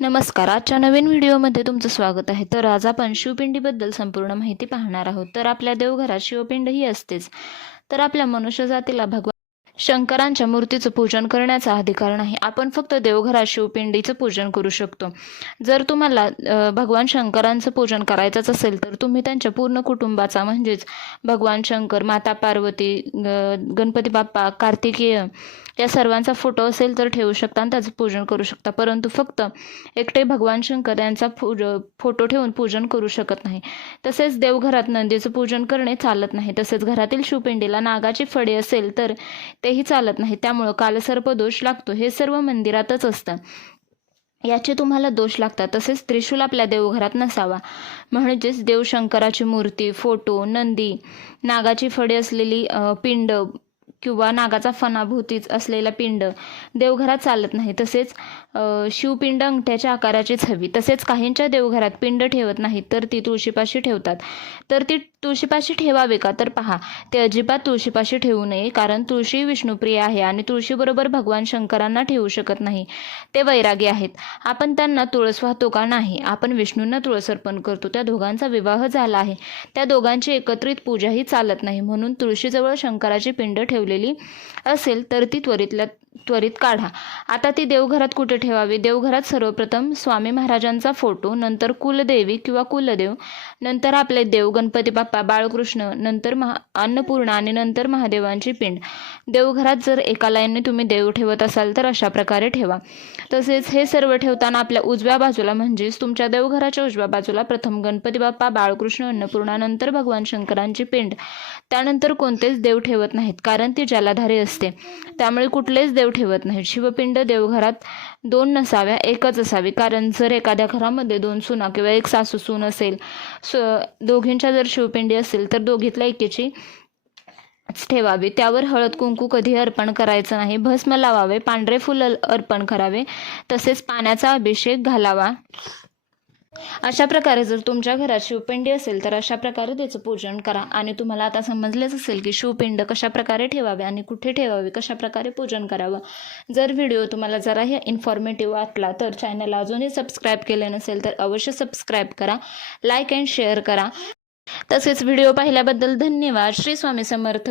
नमस्कार आजच्या नवीन व्हिडिओमध्ये तुमचं स्वागत आहे. तर आज आपण शिवपिंडीबद्दल संपूर्ण माहिती पाहणार आहोत. तर आपल्या देवघरात शिवपिंड ही असतेच. तर आपल्या मनुष्य जातीला भगवान शंकरांच्या मूर्तीचं पूजन करण्याचा अधिकार नाही. आपण फक्त देवघरात शिवपिंडीचं पूजन करू शकतो. जर तुम्हाला भगवान शंकरांचं पूजन करायचंच असेल तर तुम्ही त्यांच्या पूर्ण कुटुंबाचा म्हणजेच भगवान शंकर माता पार्वती ग- गणपती बाप्पा कार्तिकेय या सर्वांचा फोटो असेल तर ठेवू शकता आणि त्याचं पूजन करू शकता. परंतु फक्त एकटे भगवान शंकर यांचा फोटो ठेवून पूजन करू शकत नाही. तसेच देवघरात नंदीचं पूजन करणे चालत नाही. तसेच घरातील शिवपिंडीला नागाची फळे असेल तर तेही चालत नाही. त्यामुळं कालसर्प दोष लागतो. हे सर्व मंदिरातच असतं. याचे तुम्हाला दोष लागतात. तसेच त्रिशूल आपल्या देवघरात नसावा. म्हणजेच देवशंकराची मूर्ती फोटो नंदी नागाची फळे असलेली पिंड किंवा नागाचा फणाभोवतीच असलेला पिंड. देवघरात चालत नाही. तसेच शिवपिंड अंगठ्याच्या आकाराचीच हवी. तसेच काहींच्या देवघरात पिंड ठेवत नाहीत तर ती तुळशीपाशी ठेवतात. तर ती तुळशीपाशी ठेवावे का? तर पहा ते अजिबात तुळशीपाशी ठेवू नये कारण तुळशी विष्णुप्रिय आहे आणि तुळशीबरोबर भगवान शंकरांना ठेवू शकत नाही. ते वैरागी आहेत. आपण त्यांना तुळस वाहतो का नाही? आपण विष्णूंना तुळस अर्पण करतो. त्या दोघांचा विवाह झाला आहे. त्या दोघांची एकत्रित पूजाही चालत नाही. म्हणून तुळशीजवळ शंकराची पिंड ठेवलेली असेल तर ती त्वरितल्या त्वरित काढा. आता ती देवघरात कुठे ठेवावी? देवघरात सर्वप्रथम स्वामी महाराजांचा फोटो नंतर कुलदेवी किंवा कुलदेव नंतर आपले देव गणपती बाप्पा बाळकृष्ण नंतर महा अन्नपूर्णा आणि नंतर महादेवांची पिंड. देवघरात जर एका लाईनने तुम्ही देव ठेवत असाल तर अशा प्रकारे ठेवा. तसेच हे सर्व ठेवताना आपल्या उजव्या बाजूला म्हणजेच तुमच्या देवघराच्या उजव्या बाजूला प्रथम गणपती बाप्पा बाळकृष्ण अन्नपूर्णा नंतर भगवान शंकरांची पिंड. त्यानंतर कोणतेच देव ठेवत नाहीत कारण ती जलाधारी असते. त्यामुळे कुठलेच देव ठेवत नाहीत. शिवपिंड देवघरात दोन नसाव्या एकच असावी. कारण जर एखाद्या घरामध्ये दोन सुना किंवा एक सासू सून असेल स दोघींच्या जर शिवपिंडी असेल तर दोघीतल्या एकेची ठेवावी. त्यावर हळद कुंकू कधी अर्पण करायचं नाही. भस्म लावावे पांढरे फुल अर्पण करावे. तसेच पाण्याचा अभिषेक घालावा. अशा प्रकारे जर तुमच्या घरात शिवपिंडी असेल तर अशा प्रकारे त्याचं पूजन करा. आणि तुम्हाला आता समजलेच असेल की शिवपिंड कशा प्रकारे ठेवावे आणि कुठे ठेवावे कशा प्रकारे पूजन करावं. जर व्हिडिओ तुम्हाला जराही इन्फॉर्मेटिव्ह वाटला तर चॅनलला अजूनही सबस्क्राईब केले नसेल तर अवश्य सबस्क्राईब करा. लाईक अँड शेअर करा. तसेच व्हिडिओ पाहिल्याबद्दल धन्यवाद. श्री स्वामी समर्थ.